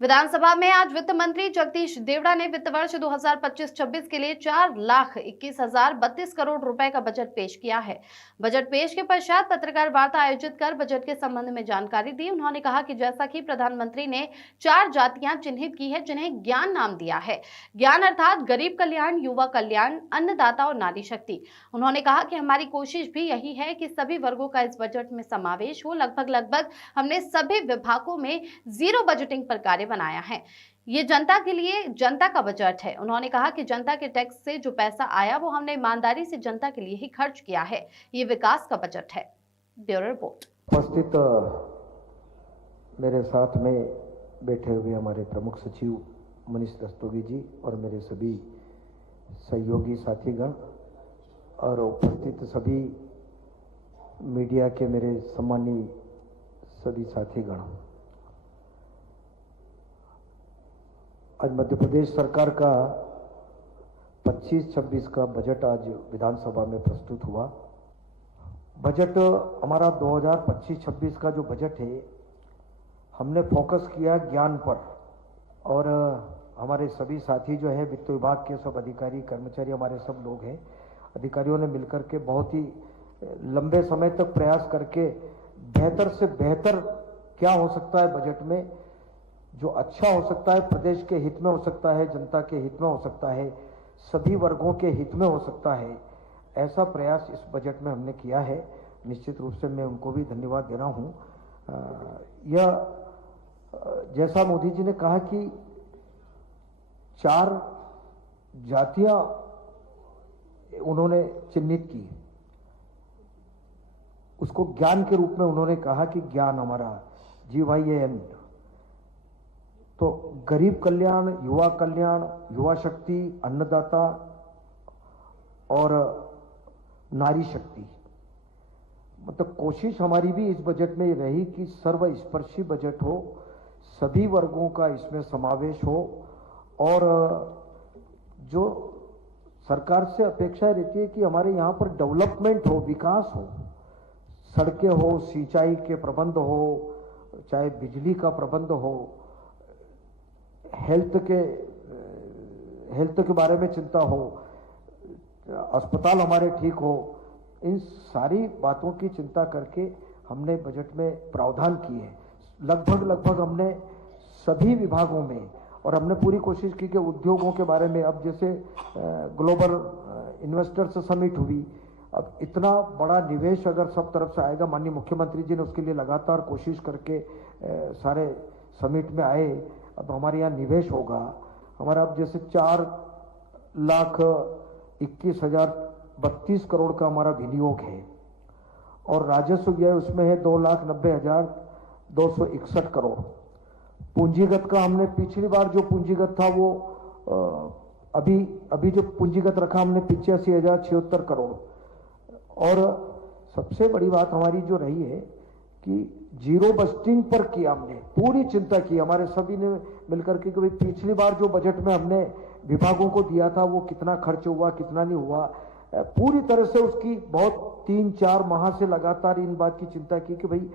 विधानसभा में आज वित्त मंत्री जगदीश देवड़ा ने वित्त वर्ष 2025-26 के लिए 4,21,032 करोड़ रुपए का बजट पेश किया है। बजट पेश के पश्चात पत्रकार वार्ता आयोजित कर बजट के संबंध में जानकारी दी। उन्होंने कहा कि जैसा कि प्रधानमंत्री ने 4 जातियां चिन्हित की है जिन्हें ज्ञान नाम दिया है। ज्ञान अर्थात गरीब कल्याण, युवा कल्याण, अन्नदाता और नारी शक्ति। उन्होंने कहा कि हमारी कोशिश भी यही है कि सभी वर्गों का इस बजट में समावेश हो। लगभग हमने सभी विभागों में जीरो बजटिंग पर कार्य बनाया है। ये जनता के लिए जनता का बजट है। उन्होंने कहा कि जनता के टैक्स से जो पैसा आया वो हमने ईमानदारी से जनता के लिए ही खर्च किया है। ये विकास का बजट है। Bureau report. उपस्थित मेरे साथ में बैठे हुए हमारे प्रमुख सचिव मनीष रस्तोगी जी और मेरे सभी सहयोगी साथीगण और उपस्थित सभी मीडिया के मेरे सम्मानीय सभी साथीगण, आज मध्य प्रदेश सरकार का 25-26 का बजट आज विधानसभा में प्रस्तुत हुआ। बजट हमारा 2025-26 का जो बजट है, हमने फोकस किया ज्ञान पर और हमारे सभी साथी जो है वित्त विभाग के सब अधिकारी कर्मचारी हमारे सब लोग हैं, अधिकारियों ने मिलकर के बहुत ही लंबे समय तक प्रयास करके बेहतर से बेहतर क्या हो सकता है बजट में, जो अच्छा हो सकता है, प्रदेश के हित में हो सकता है, जनता के हित में हो सकता है, सभी वर्गों के हित में हो सकता है, ऐसा प्रयास इस बजट में हमने किया है। निश्चित रूप से मैं उनको भी धन्यवाद दे रहा हूँ। यह जैसा मोदी जी ने कहा कि 4 जातियां उन्होंने चिन्हित की, उसको ज्ञान के रूप में उन्होंने कहा कि ज्ञान हमारा GYAN, तो गरीब कल्याण, युवा शक्ति, अन्नदाता और नारी शक्ति। मतलब कोशिश हमारी भी इस बजट में रही कि सर्वस्पर्शी बजट हो, सभी वर्गों का इसमें समावेश हो और जो सरकार से अपेक्षा रहती है कि हमारे यहाँ पर डेवलपमेंट हो, विकास हो, सड़कें हो, सिंचाई के प्रबंध हो, चाहे बिजली का प्रबंध हो, हेल्थ के बारे में चिंता हो, अस्पताल हमारे ठीक हो, इन सारी बातों की चिंता करके हमने बजट में प्रावधान किए हैं। लगभग हमने सभी विभागों में, और हमने पूरी कोशिश की कि उद्योगों के बारे में, अब जैसे ग्लोबल इन्वेस्टर्स समिट हुई, अब इतना बड़ा निवेश अगर सब तरफ से आएगा, माननीय मुख्यमंत्री जी ने उसके लिए लगातार कोशिश करके सारे समिट में आए। अब हमारे यहाँ निवेश होगा, हमारा अब जैसे 4,21,032 करोड़ का हमारा विनियोग है और राजस्व व्यय उसमें है 2,90,261 करोड़। पूंजीगत का हमने पिछली बार जो पूंजीगत था वो अभी जो पूंजीगत रखा हमने 85,076 करोड़। और सबसे बड़ी बात हमारी जो रही है कि जीरो बजटिंग पर किया, हमने पूरी चिंता की, हमारे सभी ने मिलकर के कि भाई पिछली बार जो बजट में हमने विभागों को दिया था वो कितना खर्च हुआ, कितना नहीं हुआ, पूरी तरह से उसकी बहुत 3-4 माह से लगातार इन बात की चिंता की कि भाई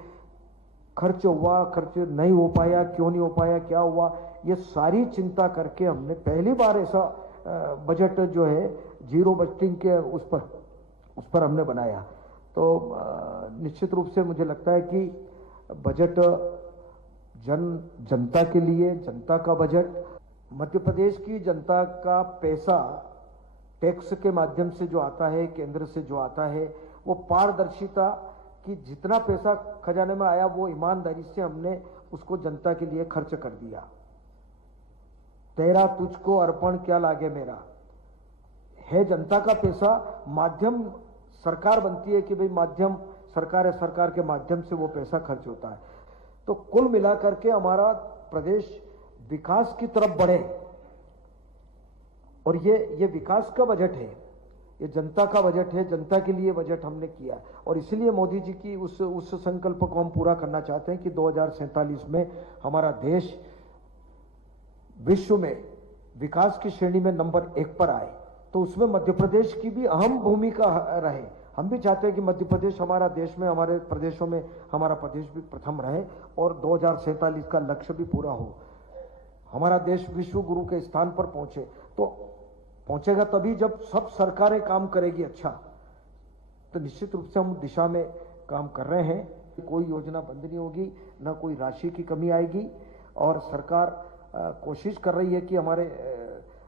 खर्च हुआ, खर्च नहीं हो पाया, क्यों नहीं हो पाया, क्या हुआ, ये सारी चिंता करके हमने पहली बार ऐसा बजट जो है जीरो बजटिंग के उस पर हमने बनाया। तो निश्चित रूप से मुझे लगता है कि बजट जनता के लिए, जनता का बजट, मध्य प्रदेश की जनता का पैसा टैक्स के माध्यम से जो आता है, केंद्र से जो आता है, वो पारदर्शिता कि जितना पैसा खजाने में आया वो ईमानदारी से हमने उसको जनता के लिए खर्च कर दिया। तेरा तुझको अर्पण क्या लागे मेरा है, जनता का पैसा, माध्यम सरकार बनती है कि भाई माध्यम सरकार है, सरकार के माध्यम से वो पैसा खर्च होता है। तो कुल मिलाकर के हमारा प्रदेश विकास की तरफ बढ़े और ये विकास का बजट है, ये जनता का बजट है, जनता के लिए बजट हमने किया और इसलिए मोदी जी की उस संकल्प को हम पूरा करना चाहते हैं कि 2047 में हमारा देश विश्व में विकास की श्रेणी में नंबर 1 पर आए। तो उसमें मध्य प्रदेश की भी अहम भूमिका रहे। हम भी चाहते हैं कि मध्य प्रदेश हमारा देश में, हमारे प्रदेशों में हमारा प्रदेश भी प्रथम रहे और 2047 का लक्ष्य भी पूरा हो। हमारा देश विश्व गुरु के स्थान पर पहुंचे, तो पहुंचेगा तभी जब सब सरकारें काम करेगी अच्छा। तो निश्चित रूप से हम दिशा में काम कर रहे हैं। कोई योजना बंद नहीं होगी, न कोई राशि की कमी आएगी, और सरकार कोशिश कर रही है कि हमारे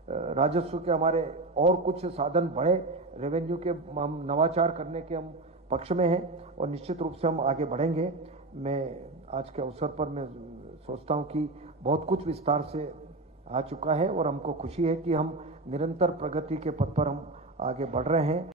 राजस्व के हमारे और कुछ साधन बढ़े, रेवेन्यू के हम नवाचार करने के हम पक्ष में हैं, और निश्चित रूप से हम आगे बढ़ेंगे। मैं आज के अवसर पर मैं सोचता हूं कि बहुत कुछ विस्तार से आ चुका है, और हमको खुशी है कि हम निरंतर प्रगति के पथ पर हम आगे बढ़ रहे हैं।